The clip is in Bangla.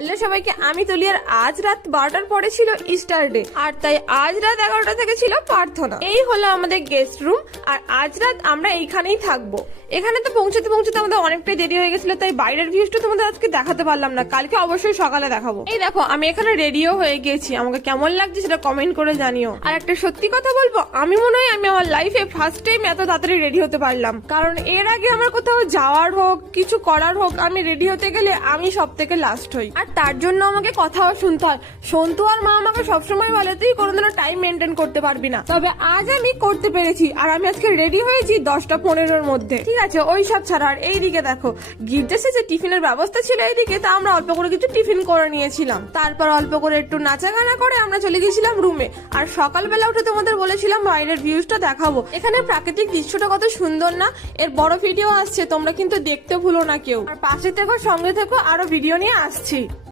হ্যালো সবাইকে, আমি তুলি। আর আজ রাত 12টার পরে ছিল ইস্টার ডে, আর তাই আজ রাত 11টা থেকে ছিল প্রার্থনা। এই হলো আমাদের গেস্ট রুম, আর আজ রাত আমরা এইখানেই থাকবো। এখানে তো পৌঁছতে পৌঁছতে আমাদের অনেকটাই দেরি হয়ে গেছিল, তাই বাইরের ভিউটা তোমাদের আজকে দেখাতে পারলাম না, কালকে অবশ্যই সকালে দেখাবো। এই দেখো, আমি এখানে রেডিও হয়ে গেছি, আমাকে কেমন লাগছে সেটা কমেন্ট করে জানিও। আর একটা সত্যি কথা বলবো, আমি মনে হয় আমি আমার লাইফে ফার্স্ট টাইম এত তাড়াতাড়ি রেডি হতে পারলাম, কারণ এর আগে আমার কোথাও যাওয়ার হোক কিছু করার হোক, আমি রেডি হতে গেলে আমি সব থেকে লাস্ট হই, আর তার জন্য আমাকে কথাও শুনতে হয়। সন্তু আর মা আমাকে সবসময় বলে তুই কোনোদিনও টাইম মেনটেন করতে পারবি না, তবে আজ আমি করতে পেরেছি। আর আমি আজকে রেডি হয়েছি 10টা 15-এর মধ্যে। ঠিক আছে, ওই সব ছাড়া আর এইদিকে দেখো, গির্জা শেষে টিফিনের ব্যবস্থা ছিল এইদিকে, তা আমরা অল্প করে কিছু টিফিন করে নিয়েছিলাম। তারপর অল্প করে একটু নাচা গানা করে আমরা চলে গেছিলাম রুমে। আর সকালবেলা উঠে তোমাদের বলেছিলাম বাইরের ভিউজটা দেখাবো। এখানে প্রাকৃতিক দৃশ্যটা কত সুন্দর না, এর বড় ভিডিও আসছে, তোমরা কিন্তু দেখতে ভুলো না কেউ। আর পাশে থেকো, সঙ্গে থেকো, আরো ভিডিও নিয়ে আসছি।